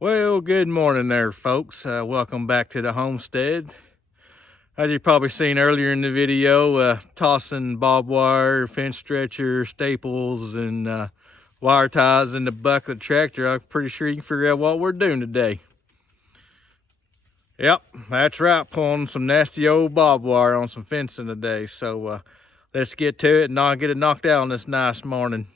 Well, good morning there, folks. Welcome back to the homestead. As you've probably seen earlier in the video, tossing barbed wire, fence stretcher, staples, and wire ties in the back of the tractor. I'm pretty sure you can figure out what we're doing today. Yep, that's right, pulling some nasty old barbed wire on some fencing today. So let's get to it and I'll get it knocked out on this nice morning.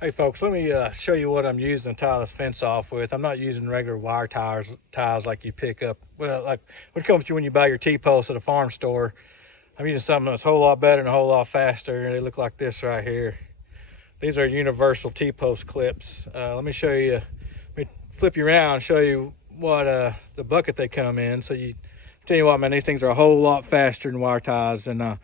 Hey folks, let me show you what I'm using to tie this fence off with. I'm not using regular wire ties like you pick up. Well, like what comes to you when you buy your T-posts at a farm store. I'm using something that's a whole lot better and a whole lot faster. They look like this right here. These are universal T-post clips. Let me show you, let me flip you around and show you what the bucket they come in. So you, tell you what, man, these things are a whole lot faster than wire ties, and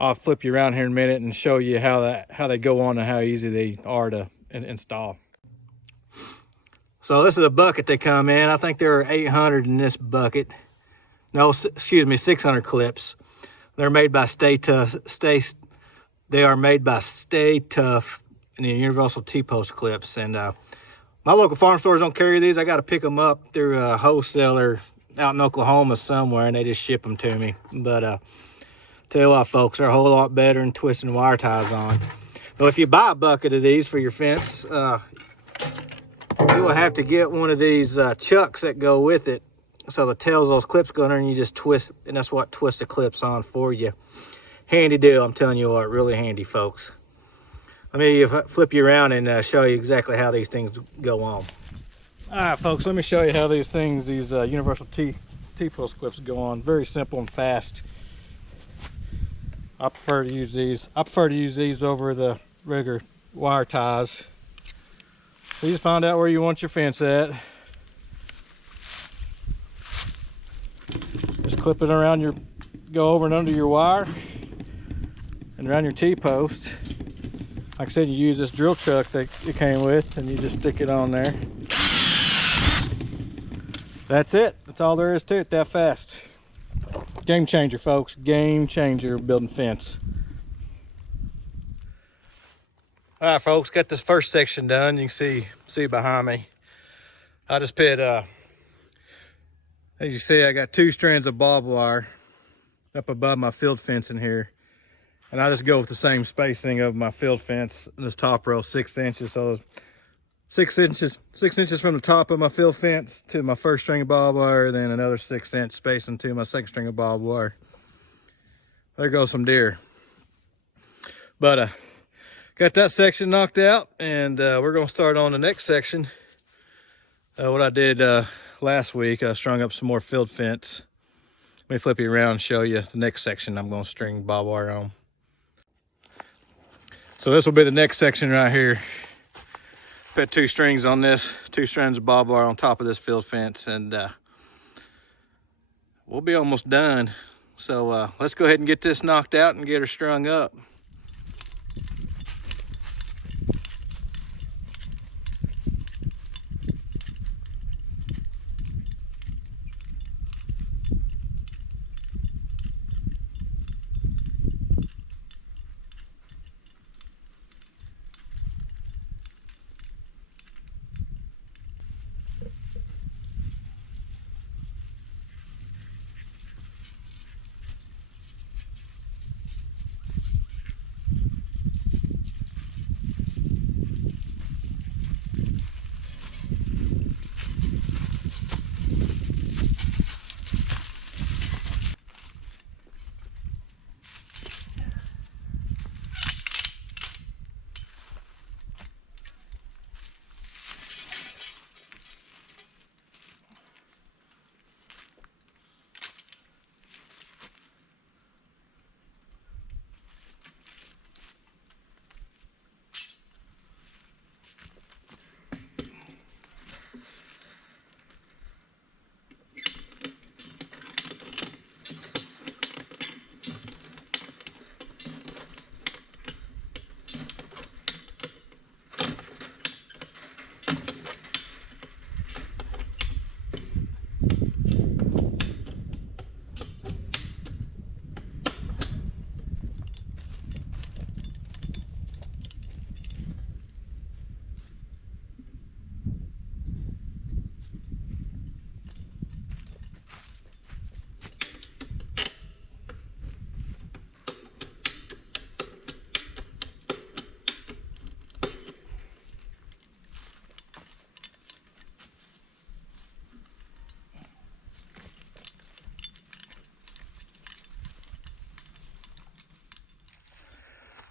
I'll flip you around here in a minute and show you how they go on and how easy they are to install. So this is a bucket they come in. I think there are 800 in this bucket. No, excuse me, 600 clips. They're made by Stay Tough. They are made by Stay Tough and the universal T-post clips. And my local farm stores don't carry these. I got to pick them up through a wholesaler out in Oklahoma somewhere, and they just ship them to me. But tell you what, folks, they're a whole lot better than twisting wire ties on. But if you buy a bucket of these for your fence, you'll You're gonna have to get one of these chucks that go with it. So the tails of those clips go in there and you just twist, and that's what twists the clips on for you. Handy deal, I'm telling you what, really handy, folks. Let me flip you around and show you exactly how these things go on. All right, folks, let me show you how these things, these universal T-post clips go on. Very simple and fast. I prefer to use these. I prefer to use these over the regular wire ties. So you just find out where you want your fence at. Just clip it around your, go over and under your wire and around your T-post. Like I said, you use this drill chuck that it came with and you just stick it on there. That's it. That's all there is to it, that fast. Game changer, folks. Game changer building fence. All right, folks, got this first section done. You can see behind me. I just put, as you see, I got 2 strands of barbed wire up above my field fence in here. And I just go with the same spacing of my field fence. This top row, 6 inches. So 6 inches from the top of my field fence to my first string of barbed wire, then another 6-inch spacing to my second string of barbed wire. There goes some deer. But got that section knocked out, and we're gonna start on the next section. What I did last week, I strung up some more field fence. Let me flip you around and show you the next section I'm gonna string barbed wire on. So this will be the next section right here. Put 2 strings on this, 2 strands of barbed wire on top of this field fence, and we'll be almost done. So let's go ahead and get this knocked out and get her strung up.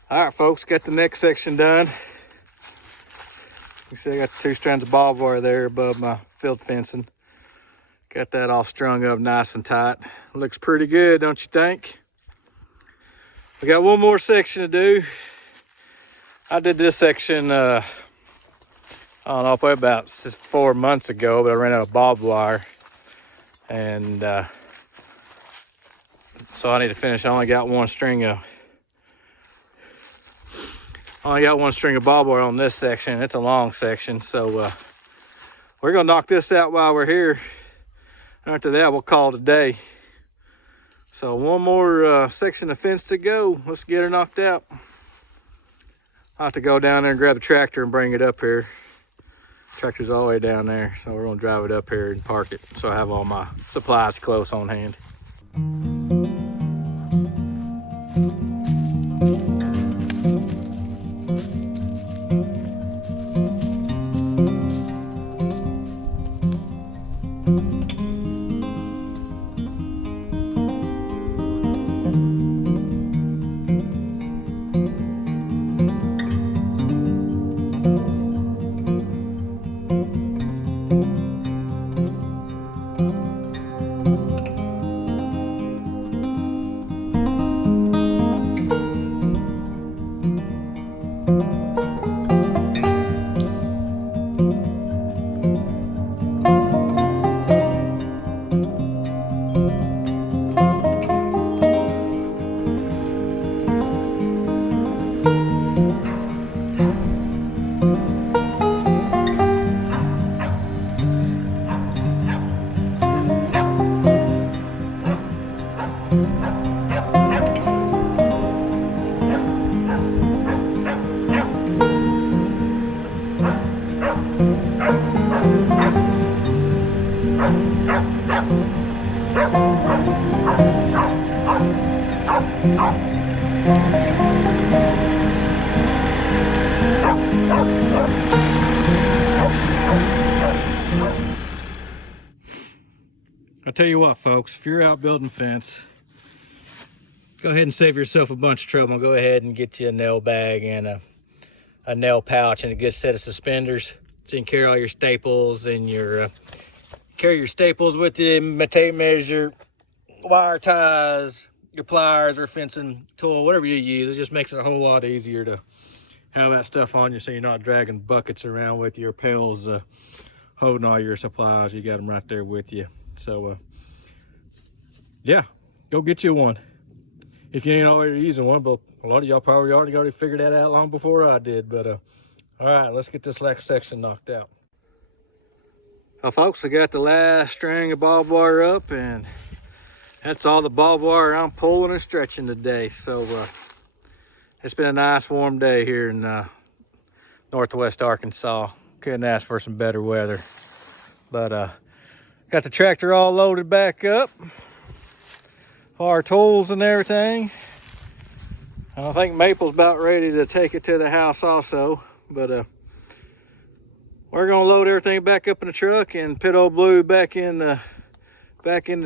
All right, folks, got the next section done. You see I got 2 strands of barbed wire there above my field fencing. Got that all strung up nice and tight. Looks pretty good, don't you think? We got one more section to do. I did this section, I don't know, probably about 4 months ago, but I ran out of barbed wire. And so I need to finish. I only got one string of barbed wire on this section. It's a long section, so we're gonna knock this out while we're here. After that, we'll call it a day. So one more section of fence to go. Let's get her knocked out. I'll have to go down there and grab the tractor and bring it up here. Tractor's all the way down there, so we're gonna drive it up here and park it so I have all my supplies close on hand. I tell you what, folks, if you're out building fence, go ahead and save yourself a bunch of trouble. Go ahead and get you a nail bag and a nail pouch and a good set of suspenders, so you can carry all your staples and carry your staples with you, my tape measure, wire ties, your pliers or fencing tool, whatever you use. It just makes it a whole lot easier to have that stuff on you, so you're not dragging buckets around with your pails holding all your supplies. You got them right there with you. So yeah, go get you one if you ain't already using one, but a lot of y'all probably already figured that out long before I did. But all right, let's get this last section knocked out. Well, folks, I got the last string of barbed wire up, and that's all the barbed wire I'm pulling and stretching today. So it's been a nice warm day here in Northwest Arkansas. Couldn't ask for some better weather. But got the tractor all loaded back up, our tools and everything. I think Maple's about ready to take it to the house also, but we're gonna load everything back up in the truck and put old Blue back in the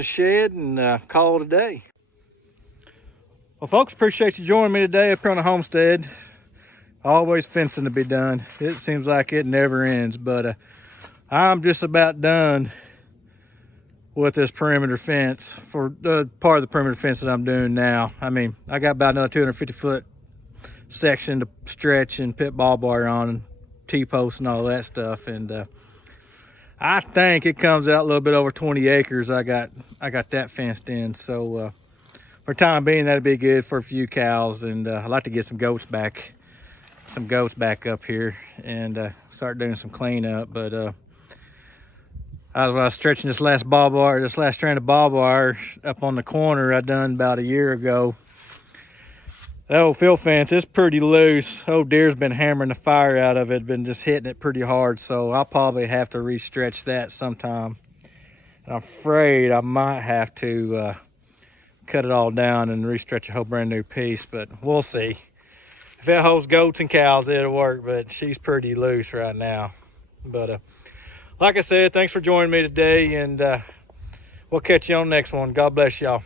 shed and call it a day. Well, folks, appreciate you joining me today up here on the homestead. Always fencing to be done. It seems like it never ends, but I'm just about done with this perimeter fence for part of the perimeter fence that I'm doing now. I mean, I got about another 250-foot section to stretch and put barbed wire on, and T-posts and all that stuff. And I think it comes out a little bit over 20 acres. I got that fenced in. So for the time being, that'd be good for a few cows. And I'd like to get some goats back up here and start doing some cleanup. But when I was stretching this last strand of barbed wire up on the corner I done about a year ago. That old field fence is pretty loose. Old deer's been hammering the fire out of it, been just hitting it pretty hard. So I'll probably have to re-stretch that sometime. And I'm afraid I might have to cut it all down and re-stretch a whole brand new piece, but we'll see. If it holds goats and cows, it'll work, but she's pretty loose right now. But like I said, thanks for joining me today, and we'll catch you on the next one. God bless y'all.